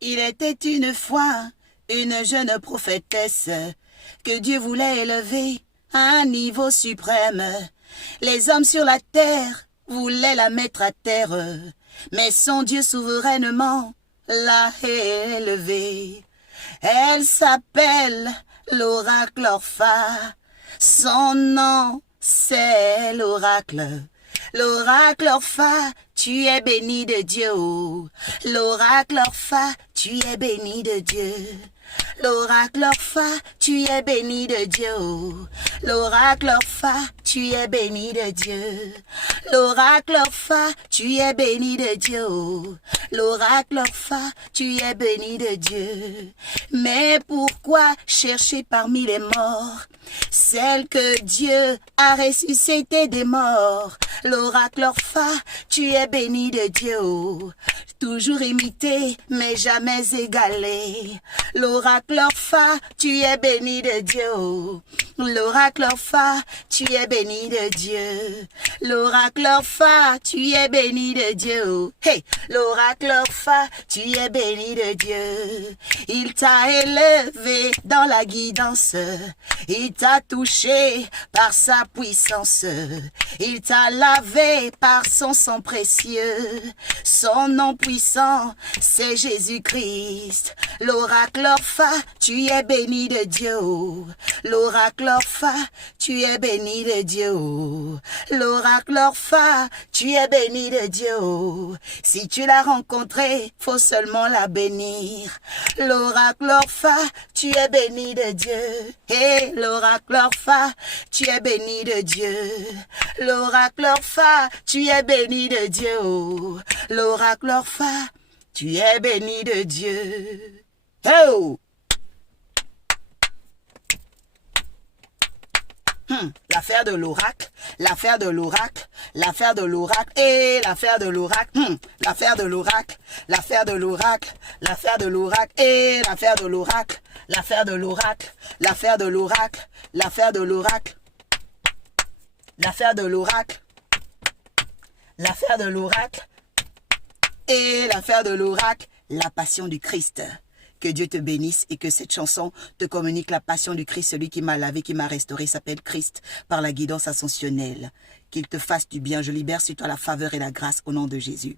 Il était une fois une jeune prophétesse que Dieu voulait élever à un niveau suprême. Les hommes sur la terre voulaient la mettre à terre, mais son Dieu souverainement l'a élevée. Elle s'appelle l'oracle Orpha, son nom c'est l'oracle. L'oracle Orpha, tu es béni de Dieu. L'oracle Orpha, tu es béni de Dieu. L'oracle Orpha, tu es béni de Dieu. L'oracle Orpha, tu es béni de Dieu. L'oracle Orpha, tu es béni de Dieu. L'oracle Orpha, tu es béni de Dieu. Mais pourquoi chercher parmi les morts celle que Dieu a ressuscitée des morts? L'oracle Orpha, tu es béni de Dieu. Toujours imité, mais jamais égalé. L'oracle Orpha, tu es béni de Dieu. L'oracle Orpha, tu es béni de Dieu. L'oracle Orpha, tu es béni de Dieu. Hey, l'oracle Orpha, tu es béni de Dieu. Il t'a élevé dans la guidance. Il t'a touché par sa puissance. Il t'a lavé par son sang précieux. Son nom puissant, c'est Jésus-Christ. L'oracle Orpha, tu es béni de Dieu. L'oracle Orpha, tu es béni de Dieu. L'oracle Orpha, tu es béni de Dieu. Si tu l'as rencontré, faut seulement la bénir. L'oracle Orpha, tu es béni de Dieu. Et l'oracle Orpha, tu es béni de Dieu. L'oracle Orpha, tu es béni de Dieu. L'oracle Orpha, tu es béni de Dieu. Oh! L'affaire de l'oracle, l'affaire de l'oracle, l'affaire de l'oracle, et l'affaire de l'oracle, l'affaire de l'oracle, l'affaire de l'oracle, l'affaire de l'oracle, et l'affaire de l'oracle, l'affaire de l'oracle, l'affaire de l'oracle, l'affaire de l'oracle, l'affaire de l'oracle, l'affaire de l'oracle, et l'affaire de l'oracle, la passion du Christ. Que Dieu te bénisse et que cette chanson te communique la passion du Christ. Celui qui m'a lavé, qui m'a restauré s'appelle Christ par la guidance ascensionnelle. Qu'il te fasse du bien. Je libère sur toi la faveur et la grâce au nom de Jésus.